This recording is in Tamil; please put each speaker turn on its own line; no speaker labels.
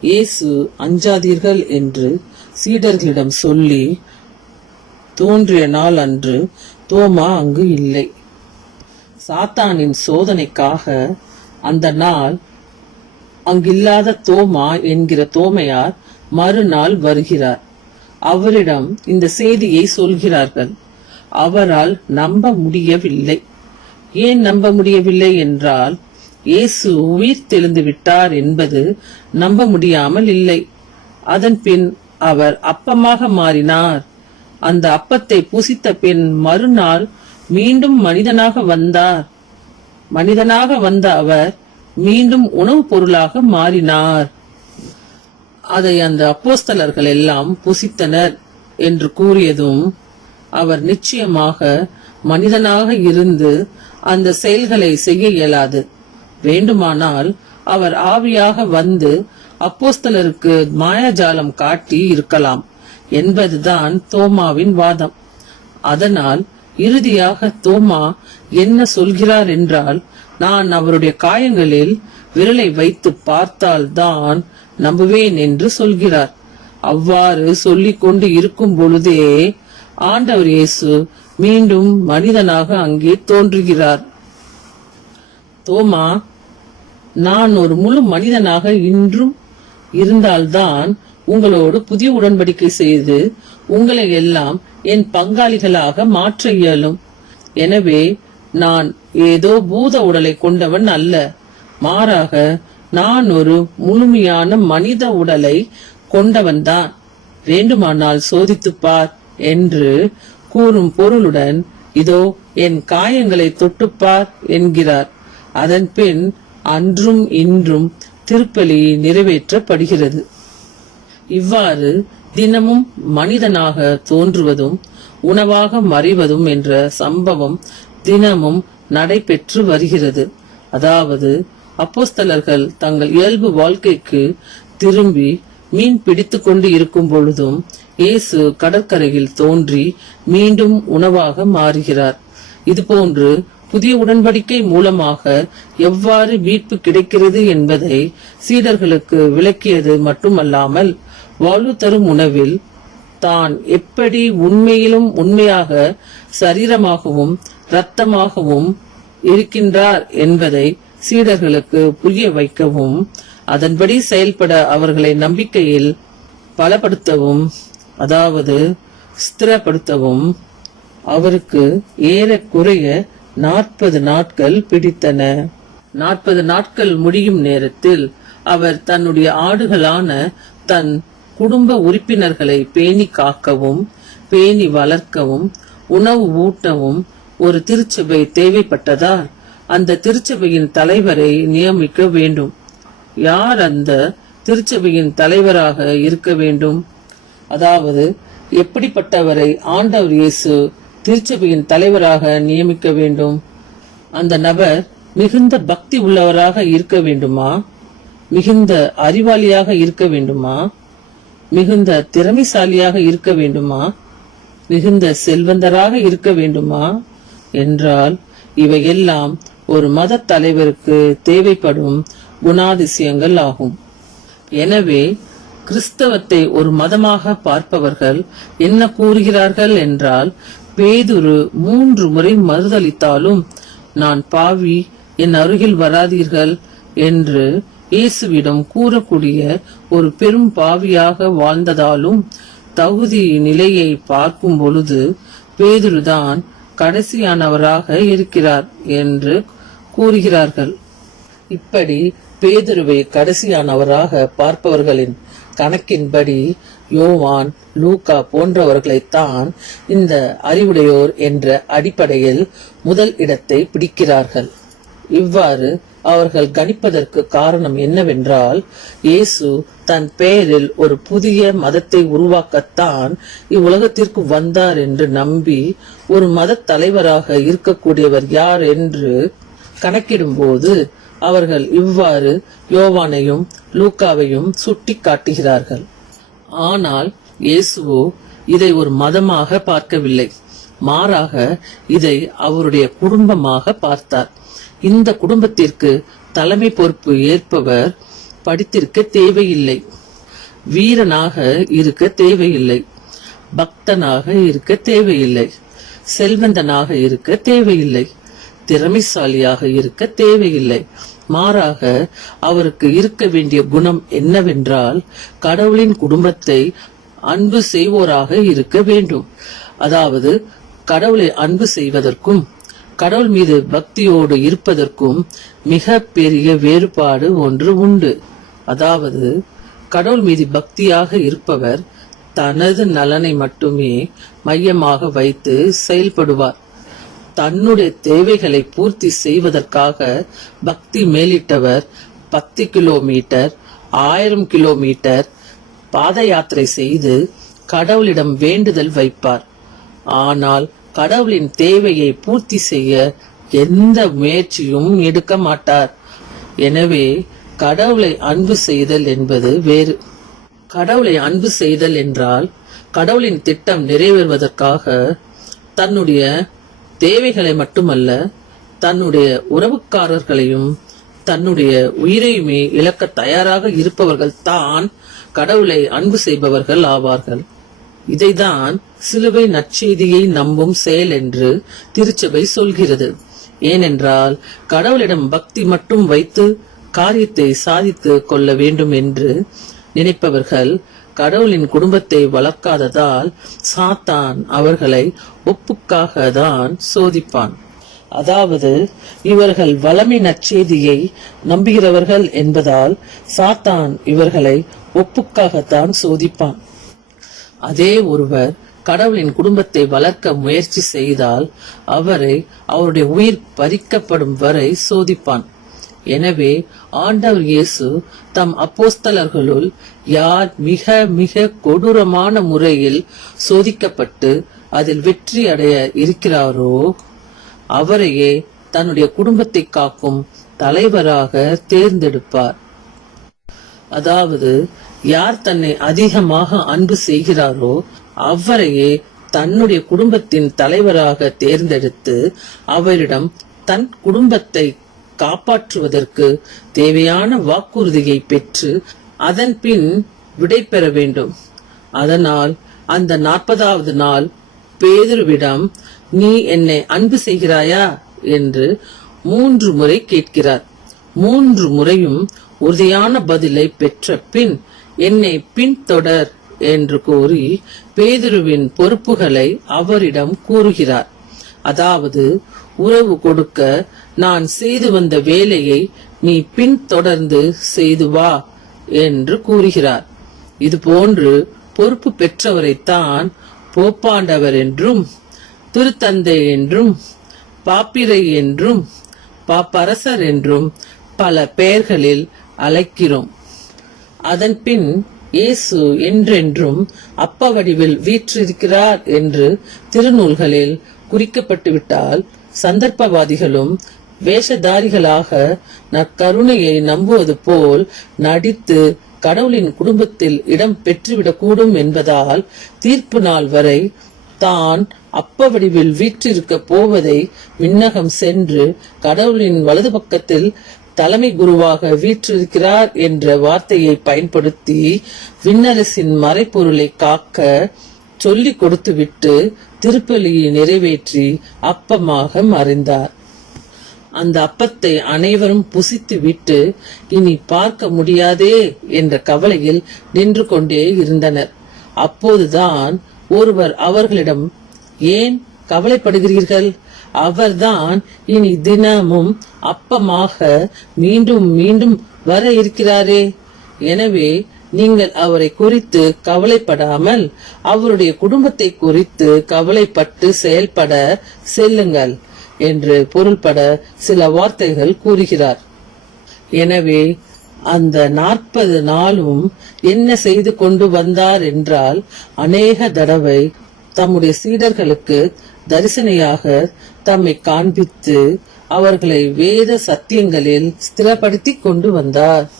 இயேசு அஞ்சாதீர்கள் என்று சீடர்களிடம் சொல்லி தோன்றிய நாள் அன்று தோமா அங்கு இல்லை. சாத்தானின் சோதனைக்காக அந்த நாள் அங்கில்லாத தோமா என்கிற தோமையார் மறுநாள் வருகிறார். அவரிடம் இந்த செய்தியை சொல்கிறார்கள். அவரால் நம்ப முடியவில்லை. ஏன் நம்ப முடியவில்லை என்றால் இயேசு உயிர் தெளிந்து விட்டார் என்பது நம்ப முடியாமல் இல்லை. அதன் பின் அவர் அப்பமாக மாறினார். அந்த அப்பத்தை புசித்த பின் மறுநாள் மீண்டும் மனிதனாக வந்தார். மனிதனாக வந்த அவர் மீண்டும் உணவுப் பொருளாக மாறினார். அதை அந்த அப்போஸ்தலர்கள் எல்லாம் புசித்தனர் என்று கூறியதும் அவர் நிச்சயமாக மனிதனாக இருந்து அந்த செயல்களை செய்ய இயலாது. வேண்டுமானால் அவர் ஆவியாக வந்து அப்போஸ்தலருக்கு மாயாஜாலம் காட்டி இருக்கலாம் என்பதுதான் தோமாவின் வாதம். அதனால் இறுதியாக தோமா என்ன சொல்கிறார் என்றால் நான் அவருடைய காயங்களில் விரலை வைத்து பார்த்தால்தான் நம்புவேன் என்று சொல்கிறார். அவ்வாறு சொல்லிக் கொண்டு இருக்கும் பொழுதே ஆண்டவர் இயேசு மீண்டும் மனிதனாக அங்கே தோன்றுகிறார். தோமா நான் ஒரு முழு மனிதனாக இன்றும் இருந்தால்தான் உங்களோடு புதிய உடன்படிக்கை செய்து உங்களை எல்லாம் என் பங்காளிகளாக மாற்ற இயலும். எனவே நான் ஏதோ பூத உடலை கொண்டவன் அல்ல. மாறாக நான் ஒரு முழுமையான மனித உடலை கொண்டவன்தான். வேண்டுமானால் சோதித்துப்பார் என்று கூறும் பொருளுடன் இதோ என் காயங்களை தொட்டுப்பார் என்கிறார். அதன் பின் அன்றும் இன்றும் திருப்பலி நிறைவேற்றப்படுகிறது. இவ்வாறு தினமும் மனிதனாக தோன்றுவதும் உணவாக மறைவதும் என்ற சம்பவம் தினமும் நடைபெற்று வருகிறது. அதாவது அப்போஸ்தலர்கள் தங்கள் இயல்பு வாழ்க்கைக்கு திரும்பி மீன் பிடித்து கொண்டு இருக்கும் பொழுதும் இயேசு கடற்கரையில் தோன்றி மீண்டும் உணவாக மாறுகிறார். இதுபோன்று புதிய உடன்படிக்கை மூலமாக எவ்வாறு மீட்பு கிடைக்கிறது என்பதை சீடர்களுக்கு விளக்கியது மட்டுமல்லாமல் வாழ்வு தரும் உணவில் தான் எப்படி உண்மையிலும் உண்மையாக சரீரமாகவும் இரத்தமாகவும் இருக்கின்றார் என்பதை சீடர்களுக்கு புரிய வைக்கவும் அதன்படி செயல்பட அவர்களை நம்பிக்கையில் பலப்படுத்தவும் அதாவது ஸ்திரப்படுத்தவும் அவருக்கு ஏறக்குறைய நாற்பது நாட்கள் பிடித்தன. நாற்பது நாட்கள் முடியும் நேரத்தில் அவர் தன்னுடைய ஆடுகளான தன் குடும்ப உறுப்பினர்களை பேணி காக்கவும் பேணி வளர்க்கவும் உணவு ஊட்டவும் ஒரு திருச்சபை தேவைப்பட்டதால் அந்த திருச்சபையின் தலைவரை நியமிக்க வேண்டும். யார் அந்த திருச்சபையின் தலைவராக இருக்க வேண்டும்? அதாவது எப்படிப்பட்டவரை ஆண்டவர் இயேசு திருச்சபையின் தலைவராக நியமிக்க வேண்டும். அந்த நபர் மிகுந்த பக்தி உள்ளவராக இருக்க வேண்டுமா? மிகுந்த அறிவாளியாக இருக்க வேண்டுமா? மிகுந்த திறமைசாலியாக இருக்க வேண்டுமா? மிகுந்த செல்வந்தராக இருக்க வேண்டுமா? என்றால் இவையெல்லாம் ஒரு மத தலைவருக்கு தேவைப்படும் குணாதிசயங்கள் ஆகும். எனவே கிறிஸ்தவத்தை ஒரு மதமாக பார்ப்பவர்கள் என்ன கூறுகிறார்கள் என்றால் பேதுரு மூன்று முறை மறுதளித்தாலும் நான் பாவி என் அருகில் வராதீர்கள் என்று இயேசுவிடம் கூறக்கூடிய ஒரு பெரும் பாவியாக வாழ்ந்ததாலும் தகுதி நிலையை பார்க்கும் பொழுது பேதுருதான் கடைசியானவராக இருக்கிறார் என்று கூறுகிறார்கள். இப்படி பேதுருவை கடைசியானவராக பார்ப்பவர்களின் கணக்கின்படி யோவான் லூக்கா போன்றவர்களைத்தான் இந்த அறிவுடையோர் என்ற அடிப்படையில் முதல் இடத்தை பிடிக்கிறார்கள். இவ்வாறு அவர்கள் கணிப்பதற்கு காரணம் என்னவென்றால் இயேசு தன் பெயரில் ஒரு புதிய மதத்தை உருவாக்கத்தான் இவ்வுலகத்திற்கு வந்தார் என்று நம்பி ஒரு மத தலைவராக இருக்கக்கூடியவர் யார் என்று கணக்கிடும்போது அவர்கள் இவ்வாறு யோவானையும் லூக்காவையும் சுட்டி காட்டுகிறார்கள் ஆனால் இயேசுவோ இதை ஒரு மதமாக பார்க்கவில்லை. மாறாக இதை அவருடைய குடும்பமாக பார்த்தார். இந்த குடும்பத்திற்கு தலைமை பொறுப்பு ஏற்பவர் படித்திருக்க தேவையில்லை. வீரனாக இருக்க தேவையில்லை. பக்தனாக இருக்க தேவையில்லை. செல்வந்தனாக இருக்க தேவையில்லை. திறமைசாலியாக இருக்க தேவையில்லை. மாறாக அவருக்கு இருக்க வேண்டிய குணம் என்னவென்றால் கடவுளின் குடும்பத்தை அன்பு செய்வோராக இருக்க வேண்டும். அதாவது கடவுளை அன்பு செய்வதற்கும் கடவுள் மீது பக்தியோடு இருப்பதற்கும் மிக பெரிய வேறுபாடு ஒன்று உண்டு. அதாவது கடவுள் மீது பக்தியாக இருப்பவர் தனது நலனை மட்டுமே மையமாக வைத்து செயல்படுவார். தன்னுடைய தேவைகளை பூர்த்தி செய்வதற்காக பக்தி மேலிட்டவர் பத்து கிலோமீட்டர் ஆயிரம் கிலோமீட்டர் பாத யாத்திரை செய்து கடவுளிடம் வேண்டுதல் வைப்பார். ஆனால் கடவுளின் தேவையை பூர்த்தி செய்ய எந்த முயற்சியும் எடுக்க மாட்டார். எனவே கடவுளை அன்பு செய்தல் என்பது வேறு. கடவுளை அன்பு செய்தல் என்றால் கடவுளின் திட்டம் நிறைவேறுவதற்காக தன்னுடைய தேவைகளை மட்டுமல்ல தன்னுடைய உறவுக்காரர்களையும் தன்னுடைய உயிரையுமே இழக்க தயாராக இருப்பவர்கள் தான் கடவுளை அன்பு செய்பவர்கள் ஆவார்கள். இதைதான் சிலுவை நற்செய்தியை நம்பும் செயல் என்று திருச்சபை சொல்கிறது. ஏனென்றால் கடவுளிடம் பக்தி மட்டும் வைத்து காரியத்தை சாதித்து கொள்ள வேண்டும் என்று நினைப்பவர்கள் கடவுளின் குடும்பத்தை வளர்க்காததால் சாத்தான் அவர்களை ஒப்புக்காக தான் சோதிப்பான். அதாவது இவர்கள் வளமை நற்செய்தியை நம்புகிறவர்கள் என்பதால் சாத்தான் இவர்களை ஒப்புக்காகத்தான் சோதிப்பான். அதே ஒருவர் கடவுளின் குடும்பத்தை வளர்க்க முயற்சி செய்தால் அவரை அவருடைய உயிர் பறிக்கப்படும் வரை சோதிப்பான். எனவே ஆண்டவர் இயேசு தம் அப்போஸ்தலர்களுள் யார் மிக மிக கொடூரமான முறையில் சோதிக்கப்பட்டு அதில் வெற்றி அடைய இருக்கிறாரோ அவரையே தன்னுடைய குடும்பத்தை காக்கும் தலைவராக தேர்ந்தெடுப்பார். அதாவது யார் தன்னை அதிகமாக அன்பு செய்கிறாரோ அவரையே தன்னுடைய குடும்பத்தின் தலைவராக தேர்ந்தெடுத்து அவரிடம் தன் குடும்பத்தை காப்பாற்றுவதற்கு தேவையான வாக்குறுதியை பெற்று அதன் பின் விடை பெற வேண்டும். அதனால் அந்த நாற்பதாவது நாள் பேதுருவிடம் நீ என்னை அன்பு செய்கிறாயா? என்று மூன்று முறை கேட்கிறார். மூன்று முறையும் உறுதியான பதிலை பெற்ற பின் என்னை பின்தொடர் என்று கூறி பேதுருவின் பொறுப்புகளை அவரிடம் கூறுகிறார். அதாவது உறவு கொடுக்க நான் செய்து வந்த வேலையை நீ பின்தொடர்ந்து செய்து வா என்று கூறுகிறார். இது போன்று பொறுப்பு பெற்றவரைத்தான் போப்பாண்டவர் என்றும் திருத்தந்தை என்றும் பாப்பிரை என்றும் பாப்பரசர் என்றும் பல பெயர்களில் அழைக்கிறோம். அதன்பின் இயேசு என்றென்றும் அப்ப வடிவில் வீற்றிருக்கிறார் என்று திருநூல்களில் குறிக்கப்பட்டுவிட்டால் சந்தர்ப்பவாதிகளும் வேஷதாரிகளாக நற்கருணையை நம்புவது போல் நடித்து கடவுளின் குடும்பத்தில் இடம் பெற்றுவிடக்கூடும் என்பதால் தீர்ப்பு நாள் வரை தான் அப்ப வடிவில் வீற்றிருக்க போவதை விண்ணகம் சென்று கடவுளின் வலது பக்கத்தில் தலைமை குருவாக வீற்றிருக்கிறார் என்ற வார்த்தையை பயன்படுத்தி விண்ணரசின் மறைப்பொருளை காக்க சொல்லிக் கொடுத்துவிட்டு திருப்பலியை நிறைவேற்றி அப்பமாக மறைந்தார். அந்த அப்பத்தை அனைவரும் புசித்து விட்டு இனி பார்க்க முடியாதே என்ற கவலையில் நின்று கொண்டே இருந்தனர். அப்போதுதான் ஒருவர் அவர்களிடம் ஏன் கவலைப்படுகிறீர்கள்? அவர்தான் இனி தினமும் அப்பமாக மீண்டும் மீண்டும் வர இருக்கிறாரே. எனவே நீங்கள் அவரை குறித்து கவலைப்படாமல் அவருடைய குடும்பத்தை குறித்து கவலைப்பட்டு செயல்பட செல்லுங்கள். என்று பொருள்பட சில வார்த்தைகள் கூறுகிறார். எனவே அந்த நாற்பது நாளும் என்ன செய்து கொண்டு வந்தார் என்றால் அநேக தடவை தம்முடைய சீடர்களுக்கு தரிசனையாக தம்மை காண்பித்து அவர்களை வேத சத்தியங்களில் ஸ்திரப்படுத்தி கொண்டு வந்தார்.